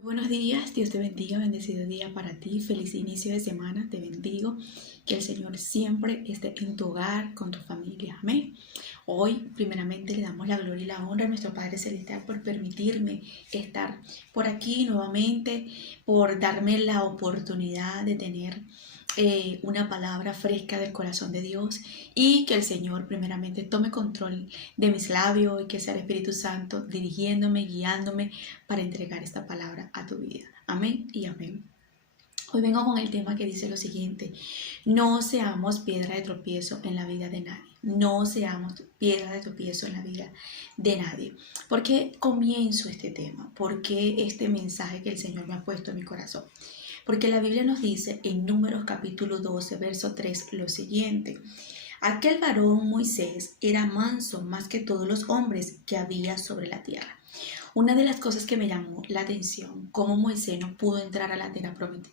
Buenos días, Dios te bendiga, bendecido día para ti, feliz inicio de semana, te bendigo, que el Señor siempre esté en tu hogar, con tu familia, amén. Hoy primeramente le damos la gloria y la honra a nuestro Padre Celestial por permitirme estar por aquí nuevamente, por darme la oportunidad de tener una palabra fresca del corazón de Dios y que el Señor primeramente tome control de mis labios y que sea el Espíritu Santo dirigiéndome, guiándome para entregar esta palabra a tu vida. Amén y amén. Hoy vengo con el tema que dice lo siguiente: no seamos piedra de tropiezo en la vida de nadie. No seamos piedra de tropiezo en la vida de nadie. ¿Por qué comienzo este tema? ¿Por qué este mensaje que el Señor me ha puesto en mi corazón? Porque la Biblia nos dice en Números capítulo 12, verso 3 lo siguiente: aquel varón Moisés era manso más que todos los hombres que había sobre la tierra. Una de las cosas que me llamó la atención, cómo Moisés no pudo entrar a la tierra prometida,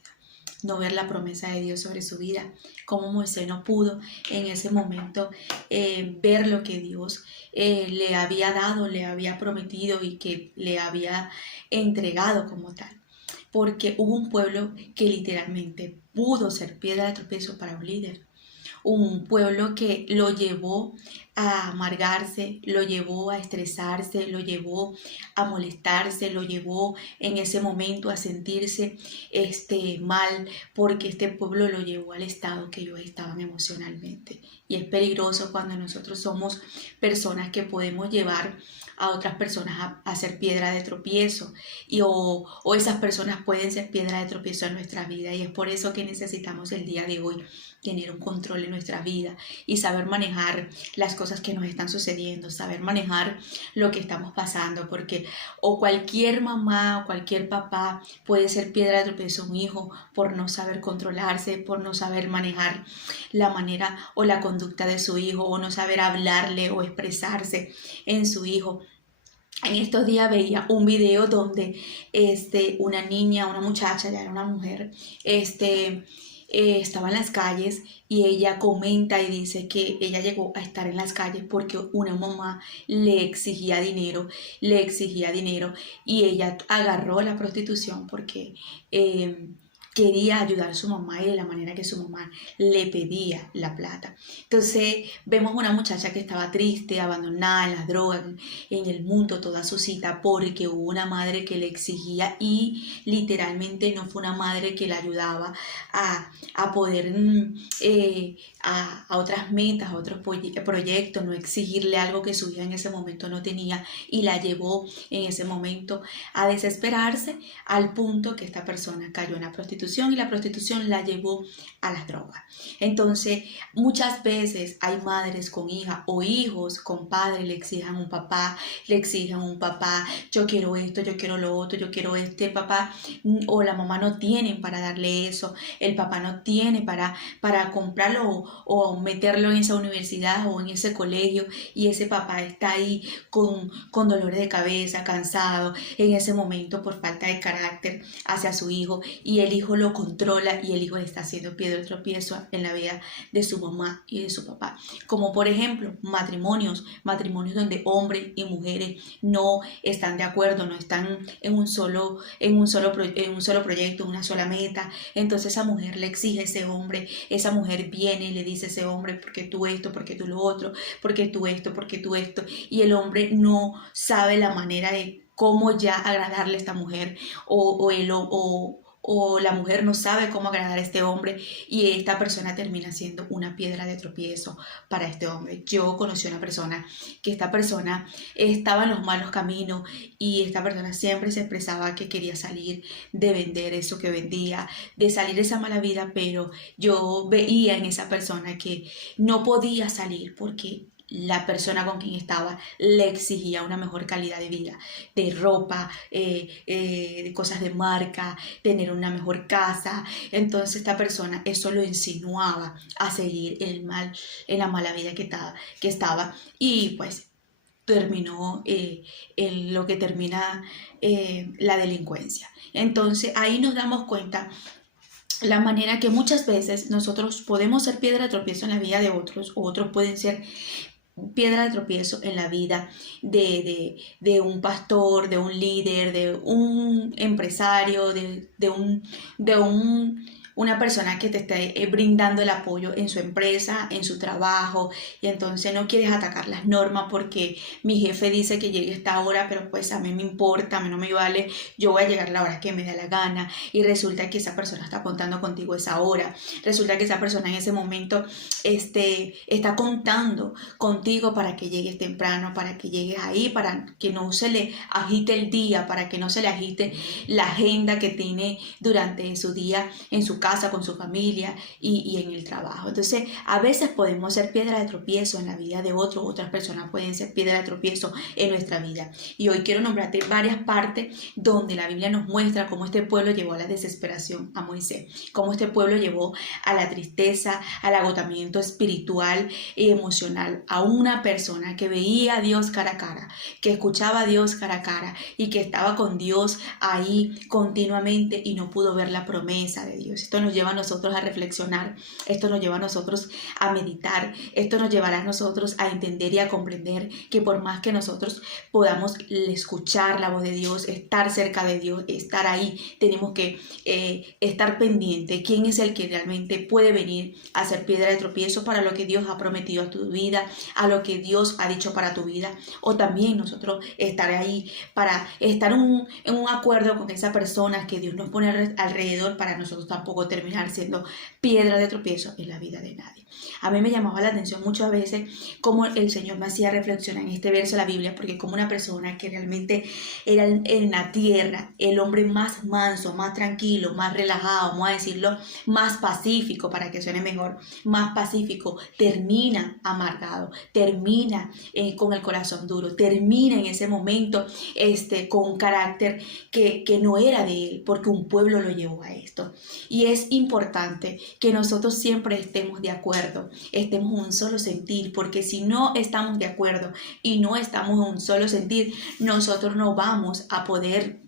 no ver la promesa de Dios sobre su vida, cómo Moisés no pudo en ese momento ver lo que Dios le había dado, le había prometido y que le había entregado como tal. Porque hubo un pueblo que literalmente pudo ser piedra de tropiezo para un líder. Un pueblo que lo llevó a amargarse, lo llevó a estresarse, lo llevó a molestarse, lo llevó en ese momento a sentirse mal, porque este pueblo lo llevó al estado que ellos estaban emocionalmente. Y es peligroso cuando nosotros somos personas que podemos llevar a otras personas a ser piedra de tropiezo o esas personas pueden ser piedra de tropiezo en nuestra vida, y es por eso que necesitamos el día de hoy tener un control en nuestra vida y saber manejar las cosas que nos están sucediendo, saber manejar lo que estamos pasando, porque o cualquier mamá o cualquier papá puede ser piedra de tropiezo a un hijo por no saber controlarse, por no saber manejar la manera o la conducta de su hijo, o no saber hablarle o expresarse en su hijo. En estos días veía un video donde una niña, una muchacha, ya era una mujer, estaba en las calles, y ella comenta y dice que ella llegó a estar en las calles porque una mamá le exigía dinero, y ella agarró la prostitución porque quería ayudar a su mamá y de la manera que su mamá le pedía la plata. Entonces vemos una muchacha que estaba triste, abandonada en las drogas, en el mundo, toda su cita, porque hubo una madre que le exigía, y literalmente no fue una madre que le ayudaba a poder a otras metas, a otros proyectos, no exigirle algo que su hija en ese momento no tenía, y la llevó en ese momento a desesperarse al punto que esta persona cayó en la prostitución, y la prostitución la llevó a las drogas. Entonces muchas veces hay madres con hija o hijos con padres, le exigen un papá, yo quiero esto, yo quiero lo otro, yo quiero este papá, o la mamá no tienen para darle eso, el papá no tiene para comprarlo o meterlo en esa universidad o en ese colegio, y ese papá está ahí con dolores de cabeza, cansado en ese momento por falta de carácter hacia su hijo, y el hijo lo controla, y el hijo está haciendo piedra de tropiezo en la vida de su mamá y de su papá. Como por ejemplo matrimonios donde hombres y mujeres no están de acuerdo, no están en un solo proyecto, en una sola meta. Entonces esa mujer le exige a ese hombre, esa mujer viene y le dice a ese hombre: porque tú esto, porque tú lo otro, porque tú esto, porque tú esto, y el hombre no sabe la manera de cómo ya agradarle a esta mujer, o la mujer no sabe cómo agradar a este hombre, y esta persona termina siendo una piedra de tropiezo para este hombre. Yo conocí a una persona que esta persona estaba en los malos caminos, y esta persona siempre se expresaba que quería salir de vender eso que vendía, de salir de esa mala vida, pero yo veía en esa persona que no podía salir porque la persona con quien estaba le exigía una mejor calidad de vida, de ropa, de cosas de marca, tener una mejor casa. Entonces esta persona eso lo insinuaba a seguir en la mala vida que estaba, y pues terminó en lo que termina la delincuencia. Entonces ahí nos damos cuenta la manera que muchas veces nosotros podemos ser piedra de tropiezo en la vida de otros, o otros pueden ser piedra de tropiezo en la vida de un pastor, de un líder, de un empresario, una persona que te esté brindando el apoyo en su empresa, en su trabajo, y entonces no quieres atacar las normas porque mi jefe dice que llegue a esta hora, pero pues a mí me importa, a mí no me vale, yo voy a llegar a la hora que me da la gana, y resulta que esa persona está contando contigo esa hora, resulta que esa persona en ese momento está contando contigo para que llegues temprano, para que llegues ahí, para que no se le agite el día, para que no se le agite la agenda que tiene durante su día en su casa, con su familia y en el trabajo. Entonces, a veces podemos ser piedra de tropiezo en la vida de otros, otras personas pueden ser piedra de tropiezo en nuestra vida. Y hoy quiero nombrarte varias partes donde la Biblia nos muestra cómo este pueblo llevó a la desesperación a Moisés, cómo este pueblo llevó a la tristeza, al agotamiento espiritual y emocional a una persona que veía a Dios cara a cara, que escuchaba a Dios cara a cara y que estaba con Dios ahí continuamente y no pudo ver la promesa de Dios. Esto nos lleva a nosotros a reflexionar, esto nos lleva a nosotros a meditar, esto nos llevará a nosotros a entender y a comprender que por más que nosotros podamos escuchar la voz de Dios, estar cerca de Dios, estar ahí, tenemos que estar pendiente. ¿Quién es el que realmente puede venir a ser piedra de tropiezo para lo que Dios ha prometido a tu vida, a lo que Dios ha dicho para tu vida? O también nosotros estar ahí para estar en un acuerdo con esa persona que Dios nos pone alrededor para nosotros tampoco terminar siendo piedra de tropiezo en la vida de nadie. A mí me llamaba la atención muchas veces cómo el Señor me hacía reflexionar en este verso de la Biblia, porque como una persona que realmente era en la tierra el hombre más manso, más tranquilo, más relajado, vamos a decirlo, más pacífico, para que suene mejor, más pacífico, termina amargado, termina con el corazón duro, termina en ese momento con un carácter que no era de él, porque un pueblo lo llevó a esto. Y es importante que nosotros siempre estemos de acuerdo, estemos en un solo sentir, porque si no estamos de acuerdo y no estamos en un solo sentir, nosotros no vamos a poder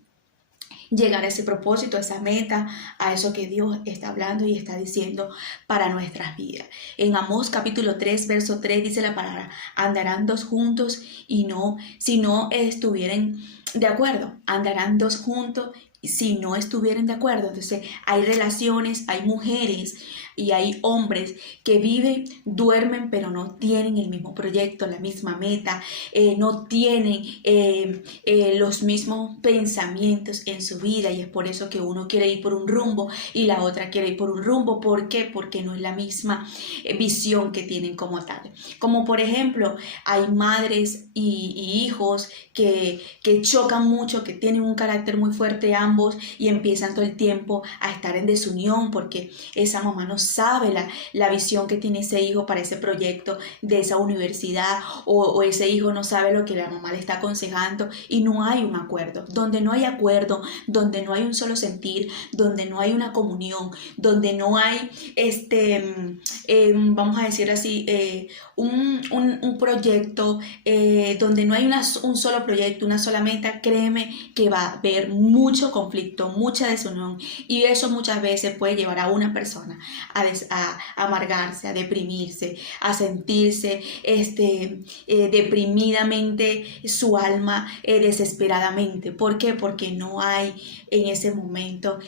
llegar a ese propósito, a esa meta, a eso que Dios está hablando y está diciendo para nuestras vidas. En Amós capítulo 3, verso 3 dice la palabra: andarán dos juntos y no, si no estuvieran de acuerdo, andarán dos juntos si no estuvieran de acuerdo. Entonces hay relaciones, hay mujeres y hay hombres que viven, duermen, pero no tienen el mismo proyecto, la misma meta, no tienen los mismos pensamientos en su vida, y es por eso que uno quiere ir por un rumbo y la otra quiere ir por un rumbo. ¿Por qué? Porque no es la misma visión que tienen como tal. Como por ejemplo, hay madres y hijos que chocan mucho, que tienen un carácter muy fuerte ambos y empiezan todo el tiempo a estar en desunión porque esa mamá no sabe la visión que tiene ese hijo para ese proyecto de esa universidad, o ese hijo no sabe lo que la mamá le está aconsejando y no hay un acuerdo. Donde no hay acuerdo, donde no hay un solo sentir, donde no hay una comunión, donde no hay vamos a decir así, un proyecto, donde no hay un solo proyecto, una sola meta, créeme que va a haber mucho conflicto, mucha desunión, y eso muchas veces puede llevar a una persona a amargarse, a deprimirse, a sentirse deprimidamente su alma, desesperadamente. ¿Por qué? Porque no hay en ese momento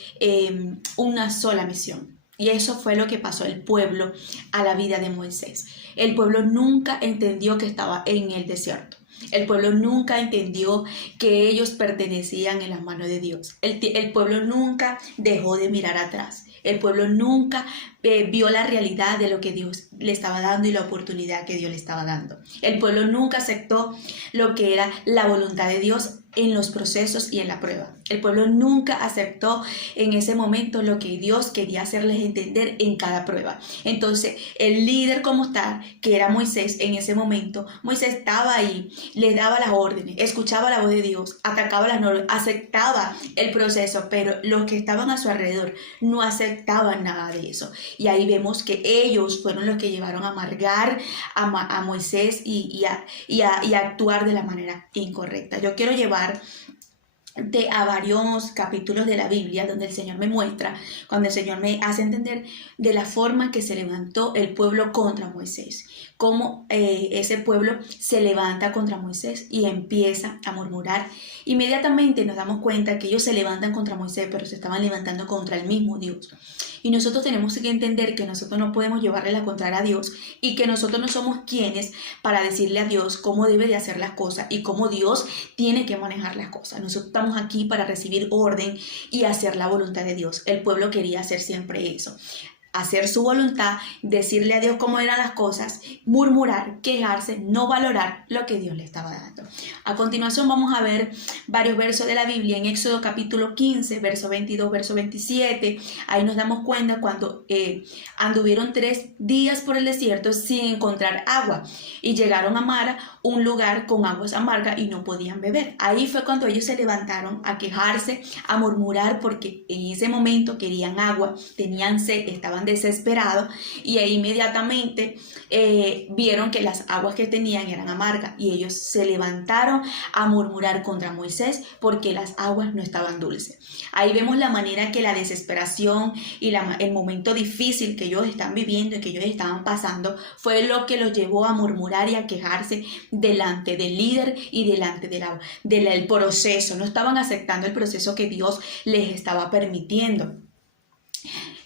una sola misión. Y eso fue lo que pasó el pueblo a la vida de Moisés. El pueblo nunca entendió que estaba en el desierto. El pueblo nunca entendió que ellos pertenecían en las manos de Dios. El pueblo nunca dejó de mirar atrás. El pueblo nunca vio la realidad de lo que Dios le estaba dando y la oportunidad que Dios le estaba dando. El pueblo nunca aceptó lo que era la voluntad de Dios en los procesos y en la prueba. El pueblo nunca aceptó en ese momento lo que Dios quería hacerles entender en cada prueba. Entonces, el líder como tal, que era Moisés en ese momento, Moisés estaba ahí, le daba las órdenes, escuchaba la voz de Dios, atacaba las normas, aceptaba el proceso, pero los que estaban a su alrededor no aceptaban nada de eso. Y ahí vemos que ellos fueron los que llevaron a amargar a Moisés y a actuar de la manera incorrecta. Yo quiero llevar a varios capítulos de la Biblia donde el Señor me muestra, cuando el Señor me hace entender de la forma que se levantó el pueblo contra Moisés, cómo ese pueblo se levanta contra Moisés y empieza a murmurar. Inmediatamente nos damos cuenta que ellos se levantan contra Moisés, pero se estaban levantando contra el mismo Dios. Y nosotros tenemos que entender que nosotros no podemos llevarle la contraria a Dios y que nosotros no somos quienes para decirle a Dios cómo debe de hacer las cosas y cómo Dios tiene que manejar las cosas. Nosotros estamos aquí para recibir orden y hacer la voluntad de Dios. El pueblo quería hacer siempre eso. Hacer su voluntad, decirle a Dios cómo eran las cosas, murmurar, quejarse, no valorar lo que Dios le estaba dando. A continuación vamos a ver varios versos de la Biblia en Éxodo capítulo 15, verso 22, verso 27. Ahí nos damos cuenta cuando anduvieron 3 días por el desierto sin encontrar agua y llegaron a Mara, un lugar con aguas amargas y no podían beber. Ahí fue cuando ellos se levantaron a quejarse, a murmurar porque en ese momento querían agua, tenían sed, estaban desesperados y ahí inmediatamente vieron que las aguas que tenían eran amargas y ellos se levantaron a murmurar contra Moisés porque las aguas no estaban dulces. Ahí vemos la manera que la desesperación y el momento difícil que ellos están viviendo y que ellos estaban pasando fue lo que los llevó a murmurar y a quejarse delante del líder y delante del proceso. No estaban aceptando el proceso que Dios les estaba permitiendo.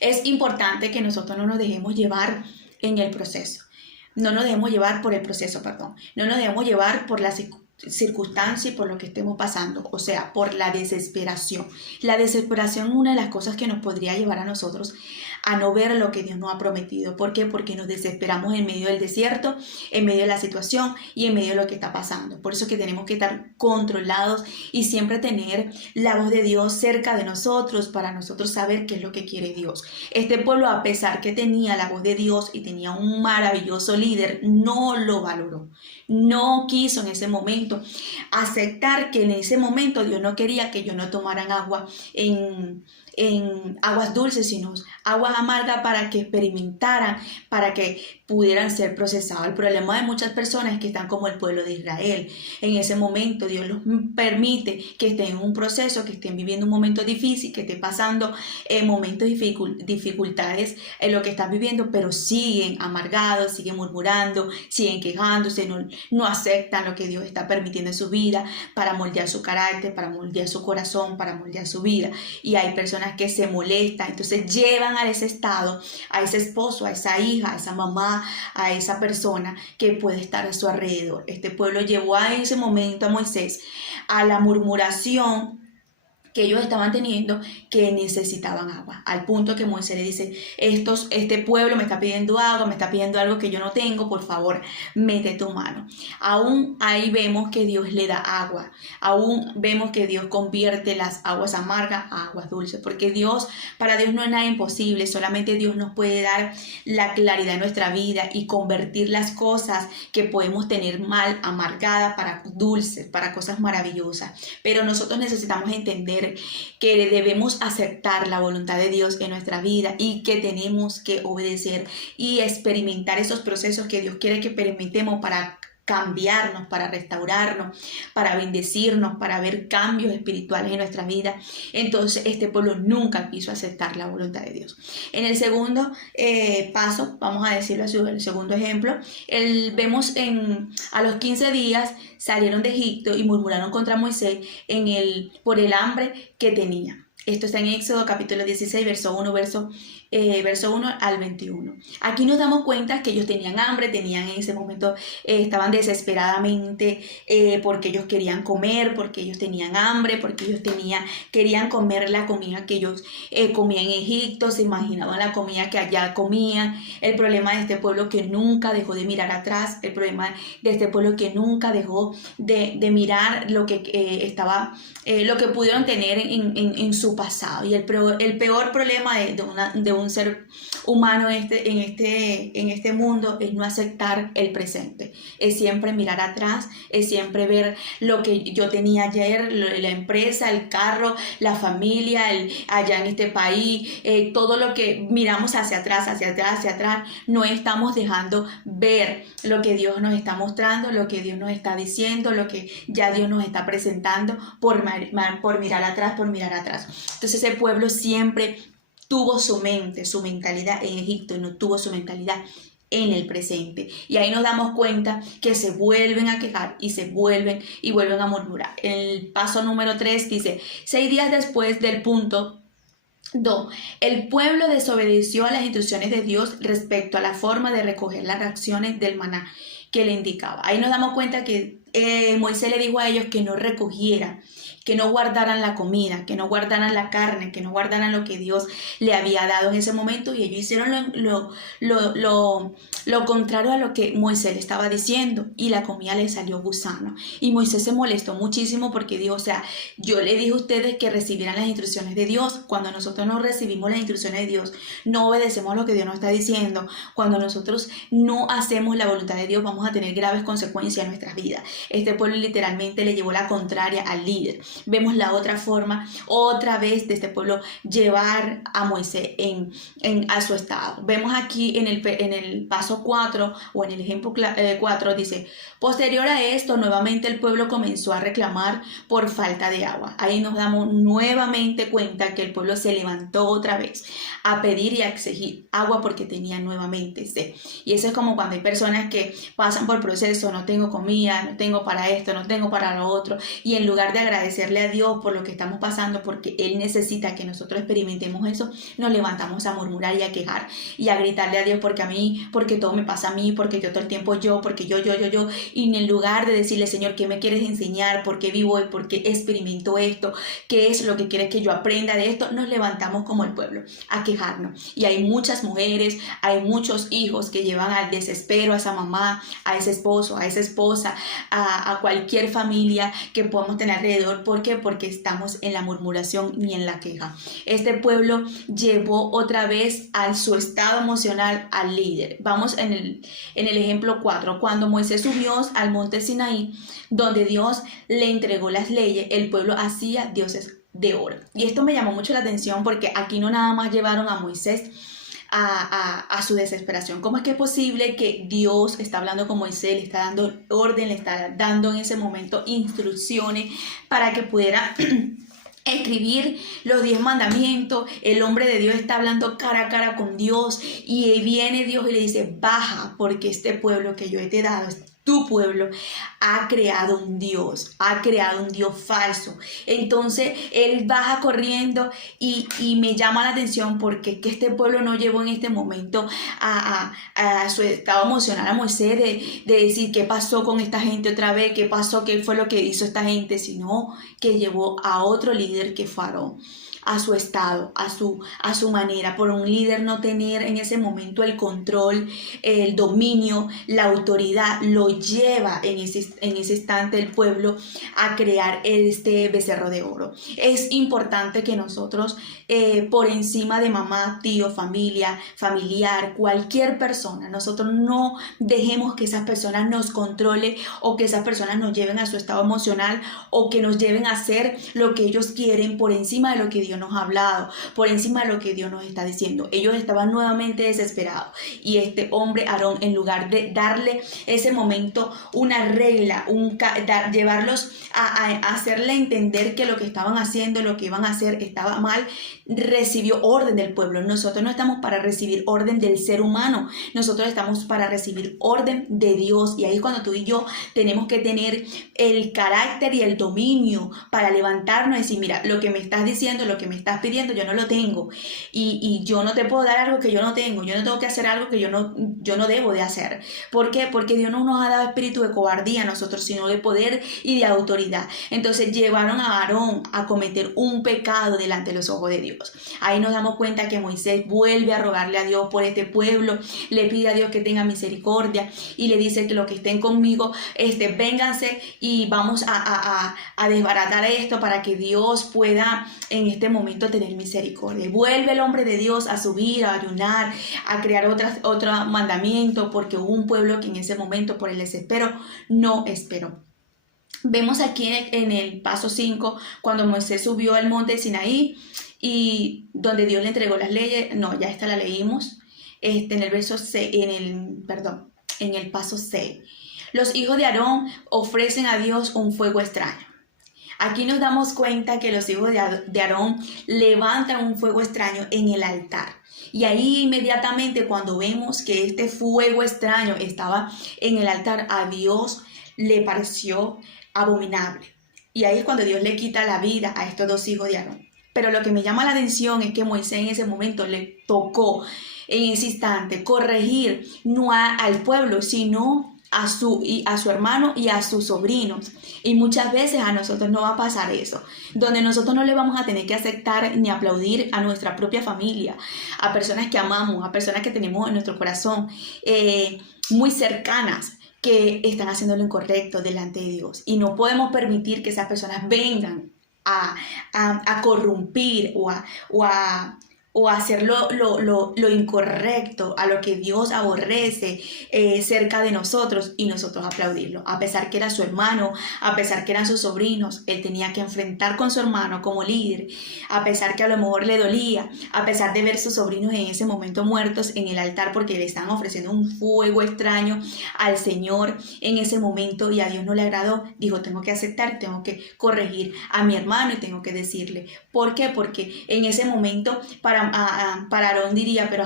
Es importante que nosotros no nos dejemos llevar en el proceso. No nos dejemos llevar por el proceso, perdón. No nos dejemos llevar por las circunstancia y por lo que estemos pasando, o sea, por la desesperación. La desesperación es una de las cosas que nos podría llevar a nosotros a no ver lo que Dios nos ha prometido. ¿Por qué? Porque nos desesperamos en medio del desierto, en medio de la situación y en medio de lo que está pasando. Por eso es que tenemos que estar controlados y siempre tener la voz de Dios cerca de nosotros para nosotros saber qué es lo que quiere Dios. Este pueblo, a pesar que tenía la voz de Dios y tenía un maravilloso líder, no lo valoró. No quiso en ese momento aceptar que en ese momento Dios no quería que ellos no tomaran agua en aguas dulces, sino aguas amargas para que experimentaran, para que pudieran ser procesados. El problema de muchas personas es que están como el pueblo de Israel. En ese momento Dios los permite que estén en un proceso, que estén viviendo un momento difícil, que estén pasando momentos dificultades en lo que están viviendo, pero siguen amargados, siguen murmurando, siguen quejándose, no aceptan lo que Dios está permitiendo en su vida para moldear su carácter, para moldear su corazón, para moldear su vida. Y hay personas que se molestan, entonces llevan a ese estado, a ese esposo, a esa hija, a esa mamá, a esa persona que puede estar a su alrededor. Este pueblo llevó a ese momento a Moisés a la murmuración que ellos estaban teniendo, que necesitaban agua, al punto que Moisés le dice, este pueblo me está pidiendo agua, me está pidiendo algo que yo no tengo, por favor, mete tu mano. Aún ahí vemos que Dios le da agua, aún vemos que Dios convierte las aguas amargas a aguas dulces, porque para Dios no es nada imposible, solamente Dios nos puede dar la claridad en nuestra vida y convertir las cosas que podemos tener mal, amargadas, para dulces, para cosas maravillosas. Pero nosotros necesitamos entender que debemos aceptar la voluntad de Dios en nuestra vida y que tenemos que obedecer y experimentar esos procesos que Dios quiere que experimentemos para cambiarnos, para restaurarnos, para bendecirnos, para ver cambios espirituales en nuestra vida. Entonces este pueblo nunca quiso aceptar la voluntad de Dios. En el segundo paso, vamos a decirlo así, el segundo ejemplo, vemos a los 15 días salieron de Egipto y murmuraron contra Moisés por el hambre que tenía. Esto está en Éxodo capítulo 16, verso 1 al 21. Aquí nos damos cuenta que ellos tenían hambre, en ese momento, estaban desesperadamente porque ellos querían comer, porque ellos tenían hambre, porque ellos querían comer la comida que ellos comían en Egipto, se imaginaban la comida que allá comían. El problema de este pueblo que nunca dejó de mirar atrás, el problema de este pueblo que nunca dejó de mirar lo que lo que pudieron tener en su su pasado. Y el peor problema de un ser humano en este mundo es no aceptar el presente. Es siempre mirar atrás, es siempre ver lo que yo tenía ayer, la empresa, el carro, la familia, allá en este país, todo lo que miramos hacia atrás, no estamos dejando ver lo que Dios nos está mostrando, lo que Dios nos está diciendo, lo que ya Dios nos está presentando por mirar atrás. Entonces ese pueblo siempre tuvo su mentalidad en Egipto y no tuvo su mentalidad en el presente. Y ahí nos damos cuenta que se vuelven a quejar y vuelven a murmurar. El paso número 3 dice, 6 días después del punto 2. El pueblo desobedeció a las instrucciones de Dios respecto a la forma de recoger las raciones del maná que le indicaba. Ahí nos damos cuenta que Moisés le dijo a ellos que no recogieran, que no guardaran la comida, que no guardaran la carne, que no guardaran lo que Dios le había dado en ese momento, y ellos hicieron lo contrario a lo que Moisés le estaba diciendo, y la comida le salió gusano. Y Moisés se molestó muchísimo porque dijo, o sea, yo le dije a ustedes que recibieran las instrucciones de Dios. Cuando nosotros no recibimos las instrucciones de Dios, no obedecemos lo que Dios nos está diciendo, cuando nosotros no hacemos la voluntad de Dios, vamos a tener graves consecuencias en nuestras vidas. Este pueblo literalmente le llevó la contraria al líder. Vemos la otra forma, otra vez, de este pueblo llevar a Moisés a su estado. Vemos aquí en el paso 4 o en el ejemplo 4, dice, posterior a esto, nuevamente el pueblo comenzó a reclamar por falta de agua. Ahí nos damos nuevamente cuenta que el pueblo se levantó otra vez a pedir y a exigir agua porque tenía nuevamente sed. Y eso es como cuando hay personas que pasan por proceso, no tengo comida, no tengo para esto, no tengo para lo otro, y en lugar de agradecerle a Dios por lo que estamos pasando, porque Él necesita que nosotros experimentemos eso, nos levantamos a murmurar y a quejar y a gritarle a Dios porque todo me pasa a mí, porque yo todo el tiempo porque yo, y en lugar de decirle, Señor, ¿qué me quieres enseñar? ¿Por qué vivo y por qué experimento esto? ¿Qué es lo que quieres que yo aprenda de esto? Nos levantamos como el pueblo a quejarnos. Y hay muchas mujeres, hay muchos hijos que llevan al desespero a esa mamá, a ese esposo, a esa esposa, a cualquier familia que podamos tener alrededor. ¿Por qué? Porque estamos en la murmuración y en la queja. Este pueblo llevó otra vez a su estado emocional al líder. Vamos en el ejemplo 4. Cuando Moisés subió al monte Sinaí, donde Dios le entregó las leyes, el pueblo hacía dioses de oro. Y esto me llamó mucho la atención porque aquí no nada más llevaron a Moisés a su desesperación. ¿Cómo es que es posible que Dios está hablando con Moisés, le está dando orden, le está dando en ese momento instrucciones para que pudiera escribir los 10 mandamientos? El hombre de Dios está hablando cara a cara con Dios, y viene Dios y le dice, baja, porque este pueblo que yo te he dado, tu pueblo, ha creado un Dios falso. Entonces él baja corriendo y me llama la atención porque que este pueblo no llevó en este momento a su estado emocional a Moisés de decir qué pasó con esta gente otra vez, qué pasó, qué fue lo que hizo esta gente, sino que llevó a otro líder que fue Aarón, a su estado, a su manera. Por un líder no tener en ese momento el control, el dominio, la autoridad, lo lleva en ese instante el pueblo a crear este becerro de oro. Es importante que nosotros, por encima de mamá, tío, familiar, cualquier persona, nosotros no dejemos que esas personas nos controlen o que esas personas nos lleven a su estado emocional o que nos lleven a hacer lo que ellos quieren por encima de lo que Dios nos ha hablado, por encima de lo que Dios nos está diciendo. Ellos estaban nuevamente desesperados, y este hombre Aarón, en lugar de darle ese momento una regla, llevarlos a hacerle entender que lo que estaban haciendo, lo que iban a hacer estaba mal, recibió orden del pueblo. Nosotros no estamos para recibir orden del ser humano, nosotros estamos para recibir orden de Dios. Y ahí es cuando tú y yo tenemos que tener el carácter y el dominio para levantarnos y decir, mira, lo que me estás diciendo, lo que me estás pidiendo, yo no lo tengo, y yo no te puedo dar algo que yo no tengo, yo no tengo que hacer algo que yo no debo de hacer. ¿Por qué? Porque Dios no nos ha dado espíritu de cobardía a nosotros, sino de poder y de autoridad. Entonces llevaron a Aarón a cometer un pecado delante de los ojos de Dios. Ahí nos damos cuenta que Moisés vuelve a rogarle a Dios por este pueblo, le pide a Dios que tenga misericordia y le dice que los que estén conmigo, vénganse y vamos a desbaratar esto para que Dios pueda en este momento tener misericordia. Vuelve el hombre de Dios a subir, a ayunar, a crear otro mandamiento, porque hubo un pueblo que en ese momento por el desespero no esperó. Vemos aquí en el paso 5, cuando Moisés subió al monte de Sinaí y donde Dios le entregó las leyes. No, ya esta la leímos. En el verso 6, en el paso 6. Los hijos de Aarón ofrecen a Dios un fuego extraño. Aquí nos damos cuenta que los hijos de Aarón levantan un fuego extraño en el altar. Y ahí inmediatamente cuando vemos que este fuego extraño estaba en el altar, a Dios le pareció abominable. Y ahí es cuando Dios le quita la vida a estos dos hijos de Aarón. Pero lo que me llama la atención es que Moisés en ese momento le tocó en ese instante corregir no al pueblo, sino a su hermano y a sus sobrinos. Y muchas veces a nosotros no va a pasar eso, donde nosotros no le vamos a tener que aceptar ni aplaudir a nuestra propia familia, a personas que amamos, a personas que tenemos en nuestro corazón, muy cercanas, que están haciendo lo incorrecto delante de Dios. Y no podemos permitir que esas personas vengan a corrompir o a hacer lo incorrecto, a lo que Dios aborrece cerca de nosotros, y nosotros aplaudirlo. A pesar que era su hermano, a pesar que eran sus sobrinos, él tenía que enfrentar con su hermano como líder, a pesar que a lo mejor le dolía, a pesar de ver sus sobrinos en ese momento muertos en el altar porque le estaban ofreciendo un fuego extraño al Señor en ese momento, y a Dios no le agradó. Dijo, tengo que aceptar, tengo que corregir a mi hermano y tengo que decirle. ¿Por qué? Porque en ese momento para Aarón diría, pero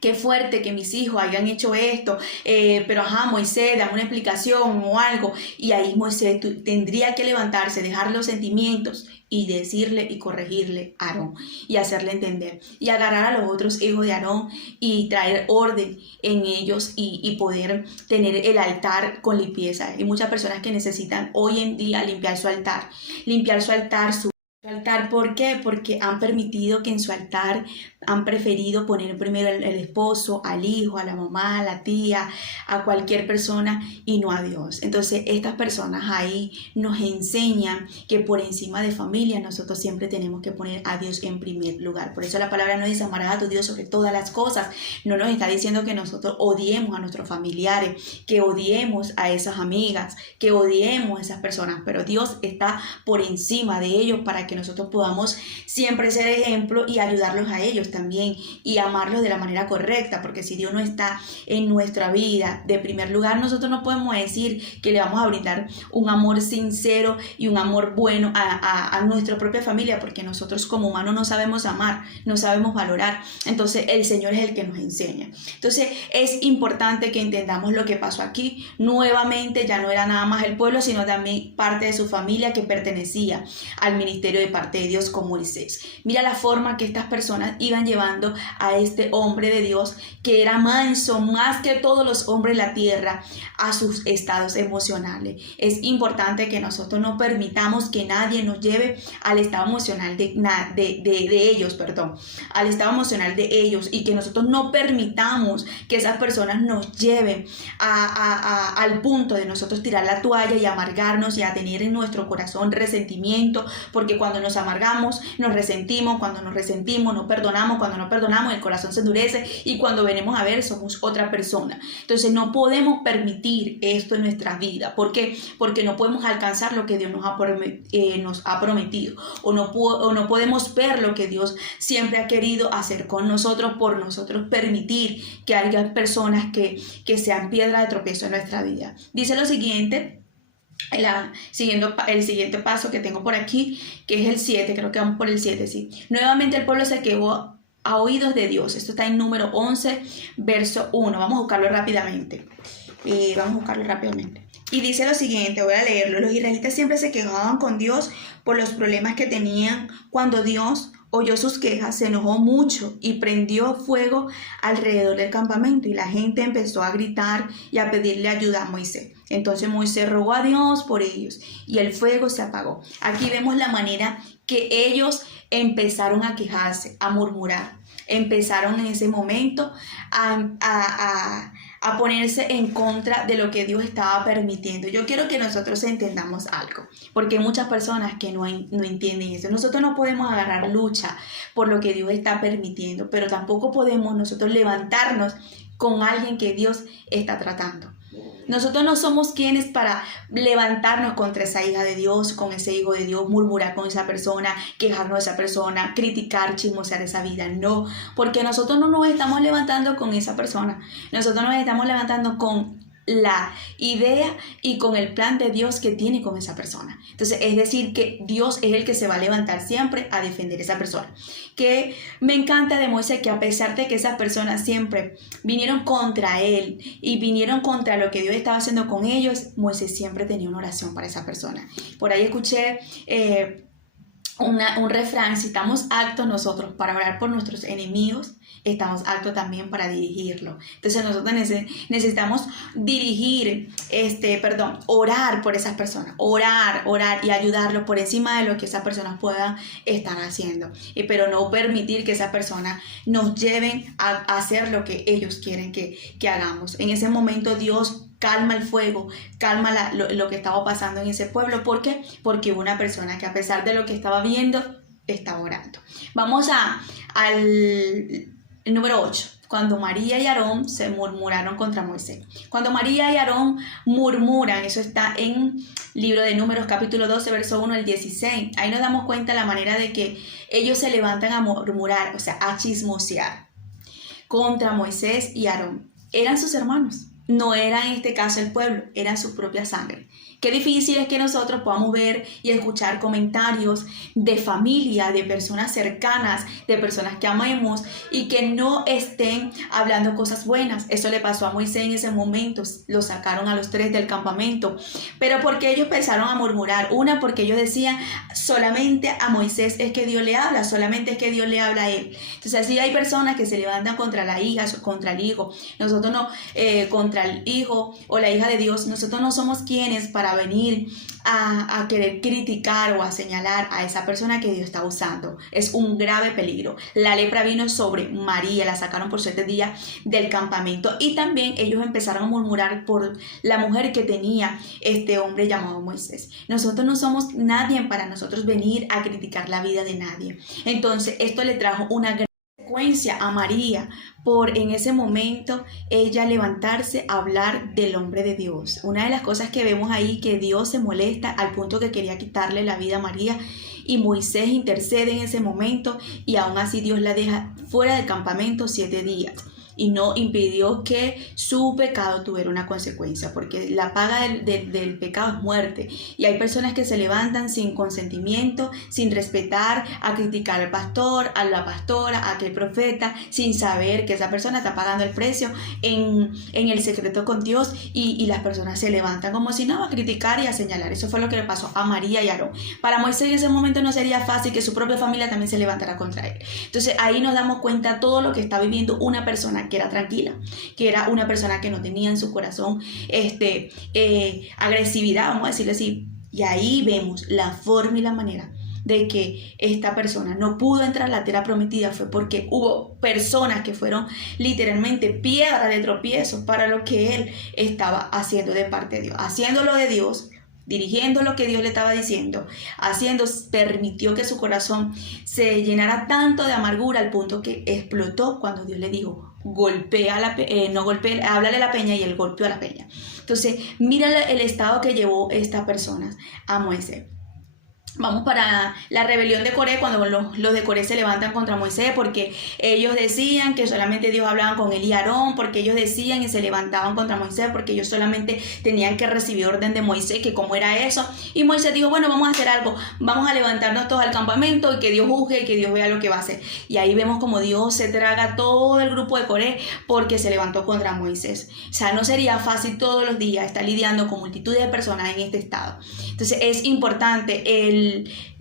qué fuerte que mis hijos hayan hecho esto, pero Moisés, dame una explicación o algo. Y ahí Moisés tendría que levantarse, dejar los sentimientos y decirle y corregirle a Aarón y hacerle entender y agarrar a los otros hijos de Aarón y traer orden en ellos y poder tener el altar con limpieza. Hay muchas personas que necesitan hoy en día limpiar su altar, su altar. ¿Por qué? Porque han permitido que en su altar han preferido poner primero el esposo, al hijo, a la mamá, a la tía, a cualquier persona y no a Dios. Entonces estas personas ahí nos enseñan que por encima de familia nosotros siempre tenemos que poner a Dios en primer lugar. Por eso la palabra nos dice, amarás a tu Dios sobre todas las cosas. No nos está diciendo que nosotros odiemos a nuestros familiares, que odiemos a esas amigas, que odiemos a esas personas, pero Dios está por encima de ellos para que nosotros podamos siempre ser ejemplo y ayudarlos a ellos también y amarlos de la manera correcta, porque si Dios no está en nuestra vida de primer lugar, nosotros no podemos decir que le vamos a brindar un amor sincero y un amor bueno a nuestra propia familia, porque nosotros como humanos no sabemos amar, no sabemos valorar. Entonces el Señor es el que nos enseña. Entonces es importante que entendamos lo que pasó aquí. Nuevamente ya no era nada más el pueblo, sino también parte de su familia que pertenecía al ministerio de parte de Dios con Moisés. Mira la forma que estas personas iban llevando a este hombre de Dios, que era manso más que todos los hombres de la tierra, a sus estados emocionales. Es importante que nosotros no permitamos que nadie nos lleve al estado emocional de ellos, al estado emocional de ellos, y que nosotros no permitamos que esas personas nos lleven al punto de nosotros tirar la toalla y amargarnos y a tener en nuestro corazón resentimiento, porque cuando nos amargamos, nos resentimos, cuando nos resentimos, no perdonamos, cuando no perdonamos, el corazón se endurece y cuando venimos a ver, somos otra persona. Entonces no podemos permitir esto en nuestra vida. ¿Por qué? Porque no podemos alcanzar lo que Dios nos ha prometido, o no podemos ver lo que Dios siempre ha querido hacer con nosotros, por nosotros permitir que haya personas que sean piedra de tropiezo en nuestra vida. Dice lo siguiente, el siguiente paso que tengo por aquí, que es el 7, creo que vamos por el 7, sí. Nuevamente el pueblo se quedó a oídos de Dios. Esto está en número 11, verso 1. Vamos a buscarlo rápidamente. Y dice lo siguiente, voy a leerlo. Los israelitas siempre se quejaban con Dios por los problemas que tenían. Cuando Dios oyó sus quejas, se enojó mucho y prendió fuego alrededor del campamento, y la gente empezó a gritar y a pedirle ayuda a Moisés. Entonces Moisés rogó a Dios por ellos y el fuego se apagó. Aquí vemos la manera que ellos empezaron a quejarse, a murmurar. empezaron en ese momento a ponerse en contra de lo que Dios estaba permitiendo. Yo quiero que nosotros entendamos algo, porque hay muchas personas que no entienden eso. Nosotros no podemos agarrar lucha por lo que Dios está permitiendo, pero tampoco podemos nosotros levantarnos con alguien que Dios está tratando. Nosotros no somos quienes para levantarnos contra esa hija de Dios, con ese hijo de Dios, murmurar con esa persona, quejarnos de esa persona, criticar, chismosear esa vida. No, porque nosotros no nos estamos levantando con esa persona. Nosotros nos estamos levantando con la idea y con el plan de Dios que tiene con esa persona. Entonces, es decir, que Dios es el que se va a levantar siempre a defender a esa persona. Que me encanta de Moisés, que a pesar de que esas personas siempre vinieron contra él y vinieron contra lo que Dios estaba haciendo con ellos, Moisés siempre tenía una oración para esa persona. Por ahí escuché un refrán: si estamos aptos nosotros para orar por nuestros enemigos, estamos aptos también para dirigirlo. Entonces nosotros necesitamos orar por esas personas, orar y ayudarlos por encima de lo que esas personas puedan estar haciendo, pero no permitir que esas personas nos lleven a hacer lo que ellos quieren que hagamos. En ese momento Dios calma el fuego, calma lo que estaba pasando en ese pueblo. ¿Por qué? Porque hubo una persona que, a pesar de lo que estaba viendo, estaba orando. Vamos al número 8. Cuando María y Aarón se murmuraron contra Moisés. Cuando María y Aarón murmuran, eso está en libro de Números capítulo 12, verso 1 al 16. Ahí nos damos cuenta la manera de que ellos se levantan a murmurar, o sea, a chismosear contra Moisés y Aarón. Eran sus hermanos. No era en este caso el pueblo, eran su propia sangre. Qué difícil es que nosotros podamos ver y escuchar comentarios de familia, de personas cercanas, de personas que amemos y que no estén hablando cosas buenas. Eso le pasó a Moisés en ese momento. Lo sacaron a los 3 del campamento. Pero porque ellos empezaron a murmurar. Una, porque ellos decían: solamente a Moisés es que Dios le habla, solamente es que Dios le habla a él. Entonces así hay personas que se levantan contra la hija, contra el hijo. Nosotros no, contra el hijo o la hija de Dios. Nosotros no somos quienes para venir a querer criticar o a señalar a esa persona que Dios está usando. Es un grave peligro. La lepra vino sobre María, la sacaron por 7 días del campamento, y también ellos empezaron a murmurar por la mujer que tenía este hombre llamado Moisés. Nosotros no somos nadie para nosotros venir a criticar la vida de nadie. Entonces esto le trajo una gran consecuencia a María por en ese momento ella levantarse a hablar del hombre de Dios. Una de las cosas que vemos ahí, que Dios se molesta al punto que quería quitarle la vida a María, y Moisés intercede en ese momento, y aún así Dios la deja fuera del campamento 7 días. Y no impidió que su pecado tuviera una consecuencia, porque la paga del pecado es muerte. Y hay personas que se levantan sin consentimiento, sin respetar, a criticar al pastor, a la pastora, a aquel profeta, sin saber que esa persona está pagando el precio en el secreto con Dios, y las personas se levantan como si no, a criticar y a señalar. Eso fue lo que le pasó a María y Aarón. Para Moisés en ese momento no sería fácil que su propia familia también se levantara contra él. Entonces ahí nos damos cuenta todo lo que está viviendo una persona que era tranquila, que era una persona que no tenía en su corazón agresividad, vamos a decirlo así. Y ahí vemos la forma y la manera de que esta persona no pudo entrar a la tierra prometida. Fue porque hubo personas que fueron literalmente piedra de tropiezo para lo que él estaba haciendo de parte de Dios, haciéndolo de Dios, dirigiendo lo que Dios le estaba diciendo, permitió que su corazón se llenara tanto de amargura al punto que explotó cuando Dios le dijo: háblale a la peña, y él golpeó a la peña. Entonces, mira el estado que llevó estas personas a Moisés. Vamos para la rebelión de Coré, cuando los de Coré se levantan contra Moisés, porque ellos decían que solamente Dios hablaba con él y Aarón, porque ellos decían y se levantaban contra Moisés, porque ellos solamente tenían que recibir orden de Moisés, que cómo era eso. Y Moisés dijo: bueno, vamos a hacer algo, vamos a levantarnos todos al campamento y que Dios juzgue y que Dios vea lo que va a hacer. Y ahí vemos como Dios se traga todo el grupo de Coré porque se levantó contra Moisés. O sea, no sería fácil todos los días estar lidiando con multitudes de personas en este estado. Entonces es importante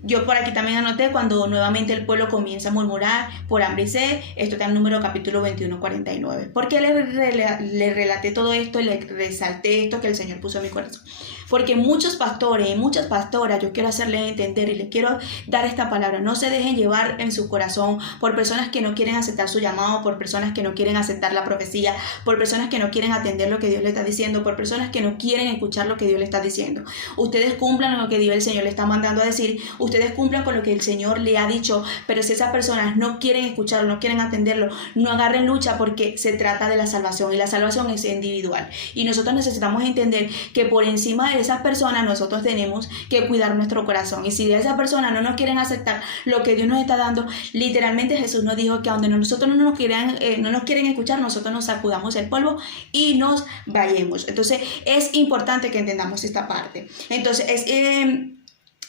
Yo por aquí también anoté cuando nuevamente el pueblo comienza a murmurar por hambre y sed. Esto está en Número capítulo 21, 49. ¿Por qué le relaté todo esto y le resalté esto que el Señor puso en mi corazón? Porque muchos pastores y muchas pastoras, yo quiero hacerles entender y les quiero dar esta palabra. No se dejen llevar en su corazón por personas que no quieren aceptar su llamado, por personas que no quieren aceptar la profecía, por personas que no quieren atender lo que Dios le está diciendo, por personas que no quieren escuchar lo que Dios le está diciendo. Ustedes cumplan lo que Dios, el Señor, le está mandando a decir. Ustedes cumplan con lo que el Señor le ha dicho. Pero si esas personas no quieren escucharlo, no quieren atenderlo, no agarren lucha, porque se trata de la salvación y la salvación es individual. Y nosotros necesitamos entender que por encima de esas personas nosotros tenemos que cuidar nuestro corazón. Y si de esas personas no nos quieren aceptar lo que Dios nos está dando, literalmente Jesús nos dijo que donde nosotros no nos quieren escuchar, nosotros nos sacudamos el polvo y nos vayamos. Entonces es importante que entendamos esta parte. Entonces es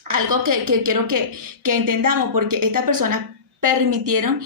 algo que quiero que entendamos, porque estas personas permitieron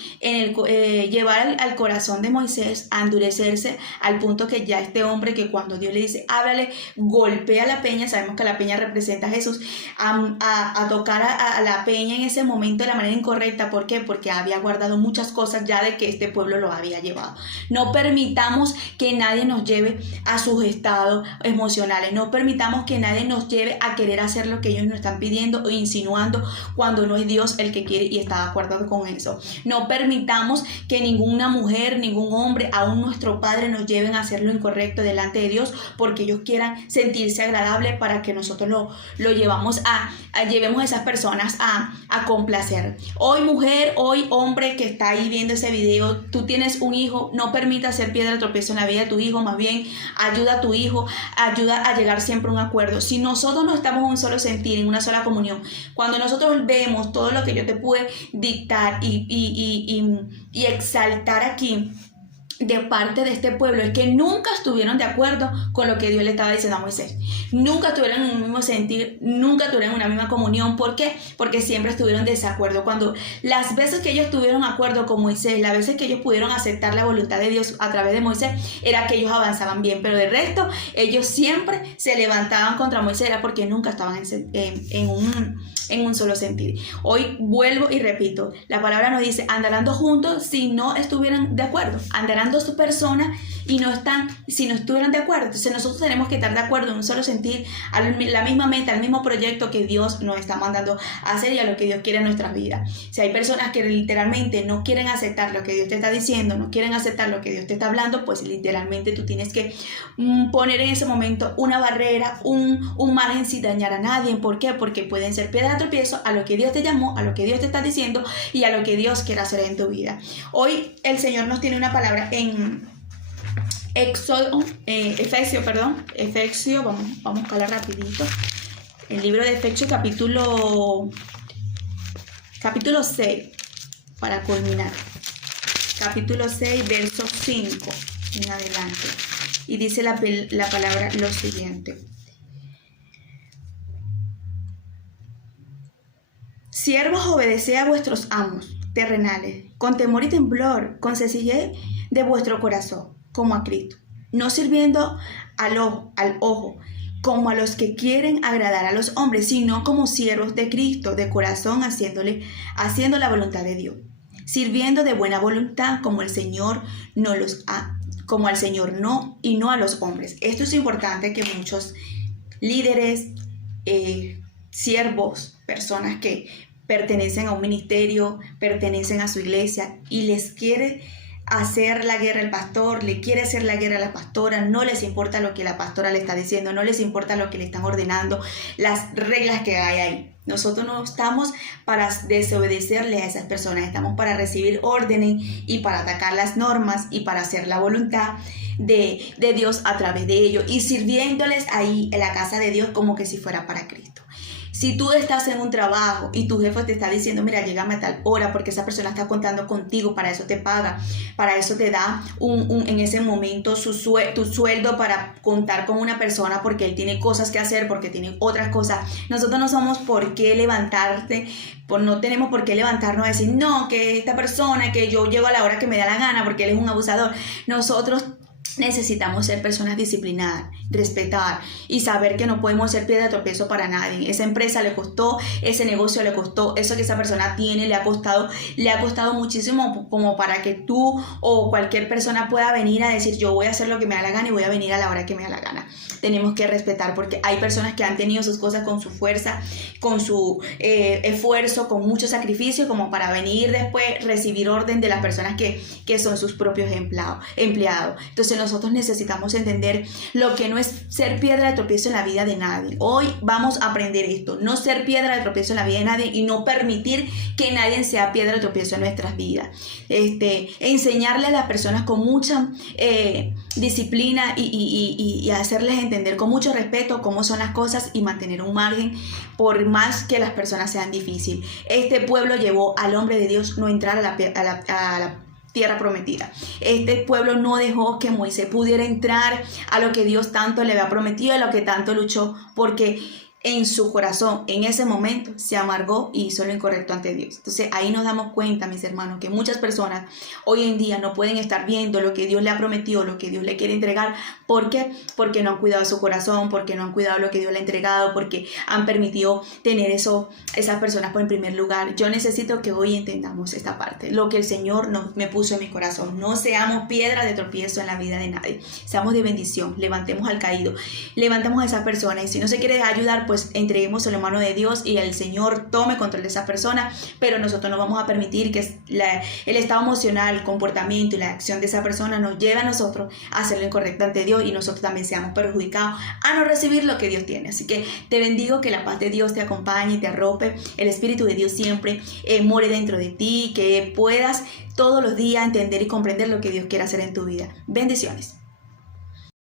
llevar al corazón de Moisés a endurecerse al punto que ya este hombre, que cuando Dios le dice háblale, golpea la peña. Sabemos que la peña representa a Jesús, a tocar a la peña en ese momento de la manera incorrecta. ¿Por qué? Porque había guardado muchas cosas ya de que este pueblo lo había llevado. No permitamos que nadie nos lleve a sus estados emocionales. No permitamos que nadie nos lleve a querer hacer lo que ellos nos están pidiendo o insinuando cuando no es Dios el que quiere y está de acuerdo con eso. No permitamos que ninguna mujer, ningún hombre, aún nuestro Padre, nos lleven a hacer lo incorrecto delante de Dios porque ellos quieran sentirse agradable para que nosotros lo llevemos a esas personas a complacer. Hoy mujer, hoy hombre que está ahí viendo ese video, tú tienes un hijo, no permitas ser piedra de tropiezo en la vida de tu hijo, más bien ayuda a tu hijo, ayuda a llegar siempre a un acuerdo. Si nosotros no estamos en un solo sentir, en una sola comunión, cuando nosotros vemos todo lo que yo te pude dictar y exaltar aquí de parte de este pueblo, es que nunca estuvieron de acuerdo con lo que Dios le estaba diciendo a Moisés. Nunca estuvieron en un mismo sentir, nunca estuvieron en una misma comunión. ¿Por qué? Porque siempre estuvieron en desacuerdo. Cuando las veces que ellos estuvieron de acuerdo con Moisés, las veces que ellos pudieron aceptar la voluntad de Dios a través de Moisés, era que ellos avanzaban bien, pero de resto ellos siempre se levantaban contra Moisés, era porque nunca estaban en un solo sentir. Hoy vuelvo y repito, la palabra nos dice, andarán dos juntos si no estuvieran de acuerdo. Andarán dos personas y si no estuvieran de acuerdo. Entonces nosotros tenemos que estar de acuerdo en un solo sentir, a la misma meta, al mismo proyecto que Dios nos está mandando a hacer y a lo que Dios quiere en nuestras vidas. Si hay personas que literalmente no quieren aceptar lo que Dios te está diciendo, no quieren aceptar lo que Dios te está hablando, pues literalmente tú tienes que poner en ese momento una barrera, un margen sin dañar a nadie. ¿Por qué? Porque pueden ser piedras de tropiezo a lo que Dios te llamó, a lo que Dios te está diciendo y a lo que Dios quiere hacer en tu vida. Hoy el Señor nos tiene una palabra en Efesios, vamos a buscarla rapidito. El libro de Efesios capítulo 6, para culminar. Capítulo 6, verso 5 en adelante. Y dice la palabra lo siguiente. Siervos, obedeced a vuestros amos terrenales, con temor y temblor, con sencillez de vuestro corazón, como a Cristo, no sirviendo al ojo, como a los que quieren agradar a los hombres, sino como siervos de Cristo, de corazón, haciendo la voluntad de Dios, sirviendo de buena voluntad, como al Señor no y no a los hombres. Esto es importante, que muchos líderes, siervos, personas que pertenecen a un ministerio, pertenecen a su iglesia y les quiere hacer la guerra al pastor, le quiere hacer la guerra a la pastora, no les importa lo que la pastora le está diciendo, no les importa lo que le están ordenando, las reglas que hay ahí. Nosotros no estamos para desobedecerle a esas personas, estamos para recibir órdenes y para atacar las normas y para hacer la voluntad de Dios a través de ellos y sirviéndoles ahí en la casa de Dios como que si fuera para Cristo. Si tú estás en un trabajo y tu jefe te está diciendo, mira, llégame a tal hora porque esa persona está contando contigo, para eso te paga, para eso te da en ese momento tu sueldo para contar con una persona porque él tiene cosas que hacer, porque tiene otras cosas. Nosotros no somos por qué no tenemos por qué levantarnos a decir, no, que esta persona, que yo llego a la hora que me da la gana porque él es un abusador. Nosotros necesitamos ser personas disciplinadas, respetar y saber que no podemos ser piedra de tropiezo para nadie. Esa empresa le costó, ese negocio le costó, eso que esa persona tiene le ha costado muchísimo como para que tú o cualquier persona pueda venir a decir yo voy a hacer lo que me da la gana y voy a venir a la hora que me da la gana. Tenemos que respetar porque hay personas que han tenido sus cosas con su fuerza, con su esfuerzo, con mucho sacrificio como para venir después recibir orden de las personas que son sus propios empleados. Entonces nosotros necesitamos entender lo que no es ser piedra de tropiezo en la vida de nadie. Hoy vamos a aprender esto, no ser piedra de tropiezo en la vida de nadie y no permitir que nadie sea piedra de tropiezo en nuestras vidas. Enseñarle a las personas con mucha disciplina y hacerles entender con mucho respeto cómo son las cosas y mantener un margen por más que las personas sean difíciles. Este pueblo llevó al hombre de Dios no entrar a la tierra prometida. Este pueblo no dejó que Moisés pudiera entrar a lo que Dios tanto le había prometido, a lo que tanto luchó, porque en su corazón, en ese momento, se amargó y hizo lo incorrecto ante Dios. Entonces ahí nos damos cuenta, mis hermanos, que muchas personas hoy en día no pueden estar viendo lo que Dios le ha prometido, lo que Dios le quiere entregar. ¿Por qué? Porque no han cuidado su corazón, porque no han cuidado lo que Dios le ha entregado, porque han permitido tener esas personas por el primer lugar. Yo necesito que hoy entendamos esta parte, lo que el Señor me puso en mi corazón. No seamos piedra de tropiezo en la vida de nadie, seamos de bendición, levantemos al caído, levantemos a esa persona, y si no se quiere ayudar, pues entreguemos en la mano de Dios y el Señor tome control de esa persona, pero nosotros no vamos a permitir que el estado emocional, el comportamiento y la acción de esa persona nos lleve a nosotros a hacer lo incorrecto ante Dios y nosotros también seamos perjudicados a no recibir lo que Dios tiene. Así que te bendigo, que la paz de Dios te acompañe y te arrope, el Espíritu de Dios siempre more dentro de ti, que puedas todos los días entender y comprender lo que Dios quiere hacer en tu vida. Bendiciones.